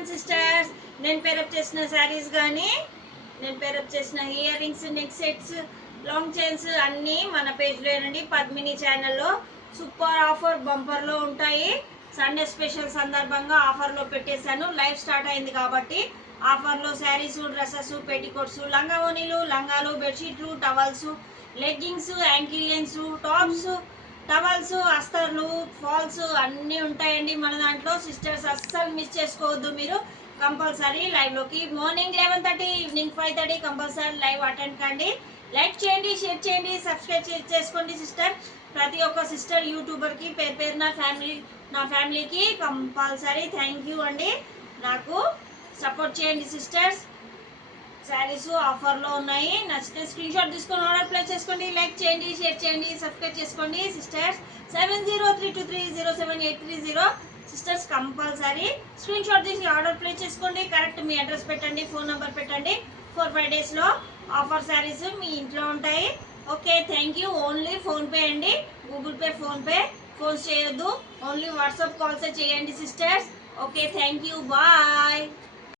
One sisters. నేను pair up చేసిన శారీస్ కానీ నేను పేరప్ చేసిన ear rings, neck sets, long chains అన్నీ మన పేజ్లోనండి. పద్మిని ఛానల్లో సూపర్ ఆఫర్ బంపర్లో ఉంటాయి. సండే స్పెషల్ సందర్భంగా ఆఫర్లో పెట్టేశాను. లైవ్ స్టార్ట్ అయింది కాబట్టి ఆఫర్లో శారీస్, డ్రెస్సెస్, పెట్టికోట్స్, లంగా ఓనీలు, లంగాలు, బెడ్షీట్లు, towels, leggings, ankle length, tops, towels, అస్తర్లు, ఫాల్స్ అన్నీ ఉంటాయండి మన దాంట్లో. సిస్టర్స్ అస్సలు మిస్ చేసుకోవద్దు. మీరు కంపల్సరీ లైవ్లోకి morning 11:30, evening 5:30 compulsory live attend కండి. లైక్ చేయండి, షేర్ చేయండి, సబ్స్క్రైబ్ చేసుకోండి సిస్టర్. ప్రతి ఒక్క సిస్టర్ యూట్యూబర్కి పేరు పేరు నా ఫ్యామిలీకి కంపల్సరీ థ్యాంక్ యూ అండి. నాకు సపోర్ట్ చేయండి సిస్టర్స్. శారీస్ ఆఫర్లో ఉన్నాయి. నచ్చితే స్క్రీన్ షాట్ తీసుకొని ఆర్డర్ ప్లేస్ చేసుకోండి. లైక్ చేయండి, షేర్ చేయండి, సబ్స్క్రైబ్ చేసుకోండి sisters. 7032207830 sisters compulsory screenshot తీసి ఆర్డర్ ప్లేస్ చేసుకోండి. కరెక్ట్ మీ అడ్రస్ పెట్టండి, ఫోన్ నెంబర్ పెట్టండి. 4-5 డేస్లో ఆఫర్ శారీస్ మీ ఇంట్లో ఉంటాయి. Okay, thank you. Only PhonePe అండి, గూగుల్ పే, ఫోన్పే ఫోన్స్ చేయొద్దు. ఓన్లీ వాట్సాప్ కాల్సే చేయండి sisters. Okay, thank you, bye.